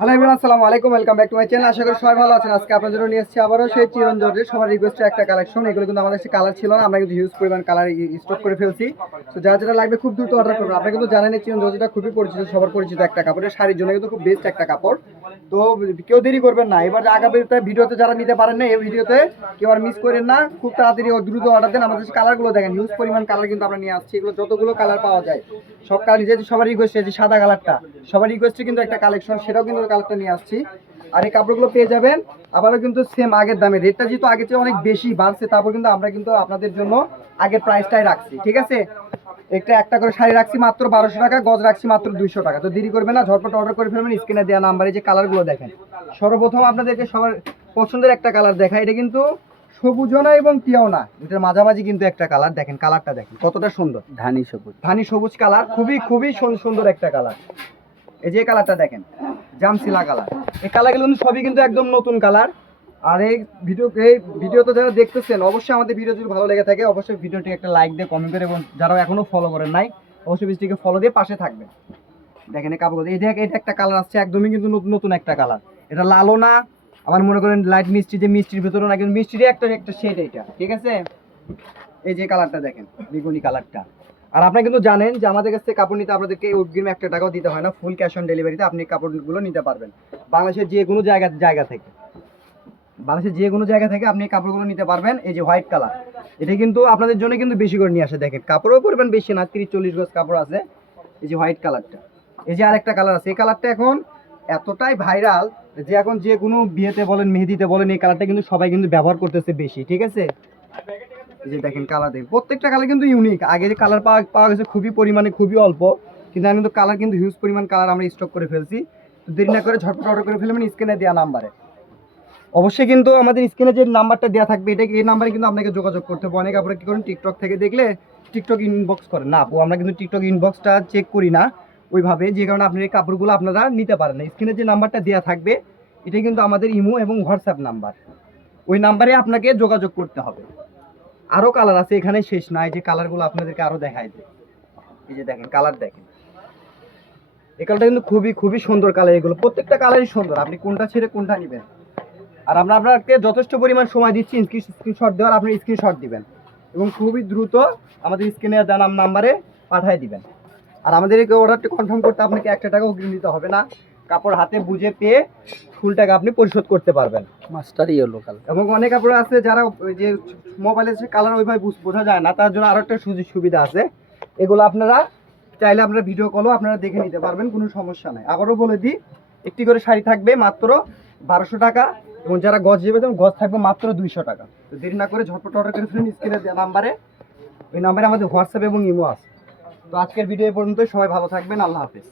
Hello everyone, আসসালামু আলাইকুম, welcome back to my channel. আশা করি সবাই ভালো আছেন। আজকে আপনাদের জন্য নিয়ে এসেছি আবারও সেই চিরন জর্জের সবার রিকোয়েস্টে একটা কালেকশন। এগুলো কিন্তু আমাদের কাছে কালার ছিল না, আমরা কিন্তু হিউজ পরিমাণ কালার স্টক করে ফেলছি। তো যারা যেটা লাগবে খুব দ্রুত অর্ডার করবেন। আপনারা কিন্তু জানেন চিরন জর্জেটা খুবই পরিচিত, সবার পরিচিত একটা কাপড়, শাড়ির জন্য কিন্তু খুব বেস্ট একটা কাপড়। তো কেউ দেরি করবেন না, এবার আগামী ভিডিওতে যারা নিতে পারেন না, এই ভিডিওতে কেউ আর মিস করেন না, খুব তাড়াতাড়ি দ্রুত অর্ডার দেন। আমাদের কালারগুলো দেখেন, হিউজ পরিমাণ কালার কিন্তু আমরা নিয়ে আসছি। এগুলো যতগুলো কালার পাওয়া যায় সব কালার, যেহেতু সবার রিকোয়েস্ট, যে সাদা কালারটা সবার রিকোয়েস্টে কিন্তু একটা কালেকশন, সেটাও কিন্তু কালারটা নিয়ে আসছি। আর এই কাপড়গুলো পেয়ে যাবেন আবারও কিন্তু সেম আগের দামে। রেটটা যেহেতু আগের চেয়ে অনেক বেশি বাড়ছে, তারপর কিন্তু আমরা কিন্তু আপনাদের জন্য আগের প্রাইসটাই রাখছি, ঠিক আছে। একটা করে শাড়ি রাখছি মাত্র 1200 টাকা, গজ রাখছি মাত্র 200 টাকা। তো দেরি করবেন না, ঝটপট অর্ডার করে ফেলবেন। স্ক্রিনে দেওয়া নাম্বারে যে কালারগুলো দেখেন, সর্বপ্রথম আপনাদেরকে সবার পছন্দের একটা কালার দেখা। এটা কিন্তু সবুজও না এবং টিয়াও না, এটার মাঝামাঝি কিন্তু একটা কালার। দেখেন কালারটা দেখেন কতটা সুন্দর, ধানি সবুজ কালার, খুবই খুবই সুন্দর একটা কালার। এই যে কালারটা দেখেন, জামসিলা কালার। এই কালারগুলো কিন্তু সবই কিন্তু একদম নতুন কালার। আর এই ভিডিওতে যারা দেখতেছেন, অবশ্যই আমাদের ভিডিও যদি ভালো লেগে থাকে অবশ্যই ভিডিওটি একটা লাইক দিয়ে কমেন্ট করে, এবং যারা এখনো ফলো করেন নাই অবশ্যই ভিডিওটিকে ফলো দিয়ে পাশে থাকবেন। দেখেন এই কাপড়, এই দেখ, এটা একটা কালার আসছে, একদমই কিন্তু নতুন নতুন একটা কালার। এটা লালও না, আবার মনে করেন লাইট মিষ্টি, যে মিষ্টির ভিতরে না, কিন্তু মিষ্টিরই একটা একটা শেড এটা, ঠিক আছে। এই যে কালারটা দেখেন, বেগুনি কালারটা। আর আপনি কিন্তু জানেন যে আমাদের কাছ থেকে কাপড় নিতে আপনাদেরকে অগ্রিম 1 টাকাও দিতে হয় না, ফুল ক্যাশ অন ডেলিভারিতে আপনি কাপড়গুলো নিতে পারবেন। বাংলাদেশের যে কোনো জায়গা থেকে, বাংলাদেশের যে কোনো জায়গা থেকে আপনি কাপড়গুলো নিতে পারবেন। এই যে হোয়াইট কালার, এটা কিন্তু আপনাদের জন্য কিন্তু বেশি করে নিয়ে আসে। দেখেন কাপড়ও পরিমাণ বেশি না, 30-40 গজ কাপড় আছে। এই যে হোয়াইট কালারটা, এই যে আরেকটা কালার আছে। এই কালারটা এখন এতটাই ভাইরাল যে এখন যে কোনো বিয়েতে বলেন, মেহেদিতে বলেন, এই কালারটা কিন্তু সবাই কিন্তু ব্যবহার করতেছে বেশি, ঠিক আছে। এই যে দেখেন কালার, দেখেন প্রত্যেকটা কালার কিন্তু ইউনিক। আগে যে কালার পাওয়া গেছে খুবই পরিমাণে, খুবই অল্প, কিন্তু আমি কিন্তু কালার কিন্তু হিউজ পরিমাণ কালার আমরা স্টক করে ফেলছি। তো দেরি না করে ঝটপট অর্ডার করে ফেলবেন স্ক্রিনে দেওয়া নাম্বারে। অবশ্যই কিন্তু আমাদের স্ক্রিনে যে নাম্বারটা দেওয়া থাকবে, এটা এই নাম্বারে কিন্তু আপনাকে যোগাযোগ করতে হবে। অনেক আপনারা কী করেন, টিকটক থেকে দেখলে টিকটক ইনবক্স করেন না, আপু আমরা কিন্তু টিকটক ইনবক্সটা চেক করি না ওইভাবে, যে কারণে আপনার এই কাপড়গুলো আপনারা নিতে পারেন না। স্ক্রিনে যে নাম্বারটা দেওয়া থাকবে এটা কিন্তু আমাদের ইমো এবং হোয়াটসঅ্যাপ নাম্বার, ওই নাম্বারে আপনাকে যোগাযোগ করতে হবে। আরও কালার আছে, এখানে শেষ নয়, যে কালারগুলো আপনাদেরকে আরও দেখায় যে, এই যে দেখেন কালার দেখেন, এই কালারটা কিন্তু খুবই খুবই সুন্দর কালার। এগুলো প্রত্যেকটা কালারই সুন্দর, আপনি কোনটা ছেড়ে কোনটা নেবেন। আর আমরা আপনাকে যথেষ্ট পরিমাণ সময় দিচ্ছি স্ক্রিনশট দেওয়ার, আপনি স্ক্রিনশট দিবেন এবং খুবই দ্রুত আমাদের স্ক্রিনে দেওয়া নাম্বারে পাঠিয়ে দিবেন। আর আমাদের এই অর্ডারটি কনফার্ম করতে আপনাকে 1 টাকাও অগ্রিম দিতে হবে না, কাপড় হাতে বুঝে পেয়ে ফুল টাকা আপনি পরিশোধ করতে পারবেন। Master yellow colour. এবং অনেক কাপড় আছে যারা ওই যে মোবাইলে কালার ওইভাবে বোঝা যায় না, তার জন্য আরও একটা সুযোগ সুবিধা আছে। এগুলো আপনারা চাইলে আপনারা ভিডিও কলও আপনারা দেখে নিতে পারবেন, কোনো সমস্যা নাই। আবারও বলে দিই, একটি করে শাড়ি থাকবে মাত্র 1200 টাকা, এবং যারা গজ যাবে তখন গজ থাকবে মাত্র 200 টাকা। তো দেরি না করে ঝটপট অর্ডার করে ফেলুন স্ক্রিনে দেওয়া নাম্বারে, ওই নাম্বারে আমাদের হোয়াটসঅ্যাপ এবং ইমো আছে। তো আজকের ভিডিও পর্যন্ত, সবাই ভালো থাকবেন, আল্লাহ হাফেজ।